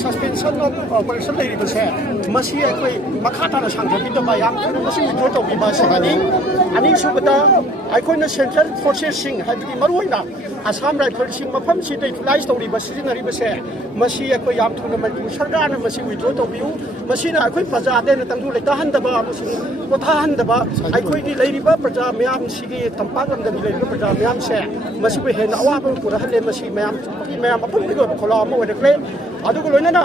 suspension of operation lady base masi koi makata na sanghabi da bayam masi withdraw to bi ba sangani ani subata aikoina central forces sing hadi maruina Assam Rifle sing mafam si dai tulai story ba sizinari base masi koi yam thuna ma sarkar na masi withdraw to biu masi na koi praja de na tangdu le tahan da ba masi kotha han da ba aikoi gi leiri ba praja myam sigi tampak lam da leiri ba praja myam se masi be hen awa ba pura hale masi myam apun bi ko khola mo de kle adu ko loina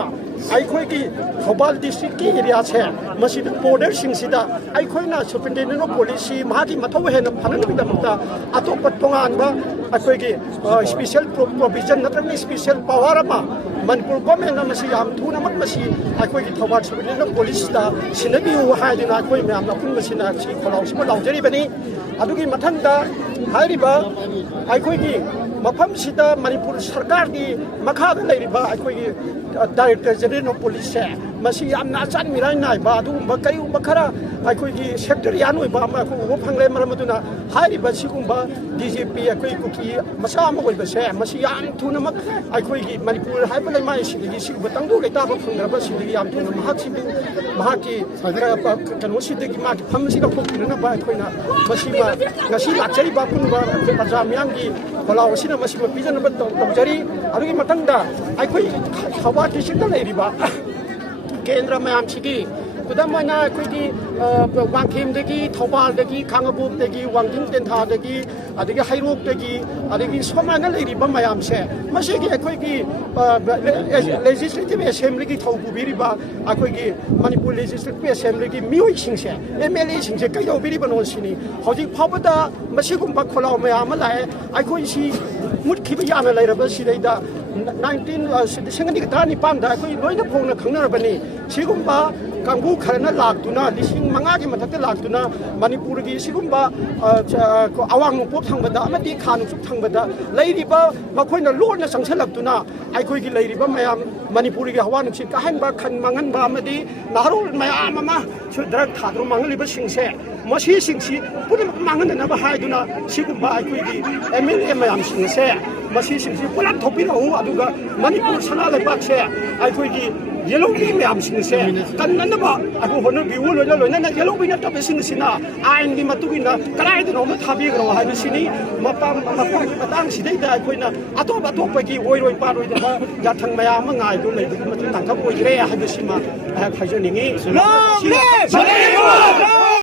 aikoi ki Thobal district ki area che masi border sing sida aikoi na superintendent of police mahati mathau hen phanan bi da mukta atop tongan ba aikoi ki special provision natrami special power ba Manipur government na masi am thuna mak masi aikoi ki Thobal superintendent of police da sinabi u ha dina aikoi myam na pun masi na si kholau sima laujari bani adu ki mathang da hairi ba aikoi ki mafam sida Manipur sarkar ki makha da leiri ba aikoi ki Director General of Police masi amna chan mirai nai ba du ba kai u bakara aikoi ki sector yan oi ba ma ko wo phangle maram aduna hairi ba sigum ba DGP aikoi ku ki masa ma oi ba se masi yan thuna mak aikoi ki Manipur hai ba lai mai si gi sig ba tang du le ta ba phungra ba si gi yam thuna ma hak si ma ki kan wo si de gi ma ki pham si ka phok na ba aikoi na masi ba ngasi la chai ba kun ba pajam yang gi kola wo si na masi ba pijan ba tong jari adu gi matang da aikoi Thobal district da leiri ba Kendra mayam sigi खुदा मैंने अखोगी वांखेमदगी थौबालदगी खांगबोकदगी वांगिंग तेंथादगी अदगी हैरोकदगी अदगी समाना लेरिबा मयामसे मसिगी अखोगी legislative assembly की थौबुबिरिबा अखोगी Manipur legislative assembly की मियोइसिंगसे MLA सिंगसे कयौबिरिबा नोसिनी हौजिक फावदा मसिगुम्बा खोलाव मयाम लाए अखोइसी मुटखिबा याना लेरबा सिदैदा 19 सेंगनी दानी पामदा अखोई लोइना फोंगना खंगनरबनी सिगुम्बा कांगू खरना लाक्तुना लिसिंग मंगागी मथक्ता लाक्तुना मणिपुर की सिगुम्बा अवांग नोपोक थांबदा अमदि खानुसुक थांबदा लैरिबा मखोइना लोना संगसलक्तुना अखोइगी लैरिबा मयाम मणिपुर की हवा नुसित काहनबा खन मंगनबा अमदि नाहरोल मयाम अमा ड्रग थाद्रो मंगलिबा सिंगसे मसी सिंगसी पुनि मंगननबा हाइदुना सिगुम्बा अखोइगी एमएलए मयाम सिंगसे मसी सिंगसी पुलाप थोपिरहु अदुगा मणिपुर सना लेबाकसे अखोइगी येलो बी मैम सिंगसे कन्ननबा अबो होनो बिउ लोइना लोइना येलो बी नटबे सिंगसिना आइन की मतुगिना कलाइदनो म थाबिग्रो हाइबसिनी मपाम की मतंग सिदैदा अखोइना अतोप अतोपगी ओइरोइ पारोइदबा जाथंग मयाम ngaइदो लेदि मतु तंगब ओइरे हाइबसिमा हाइजनिंगी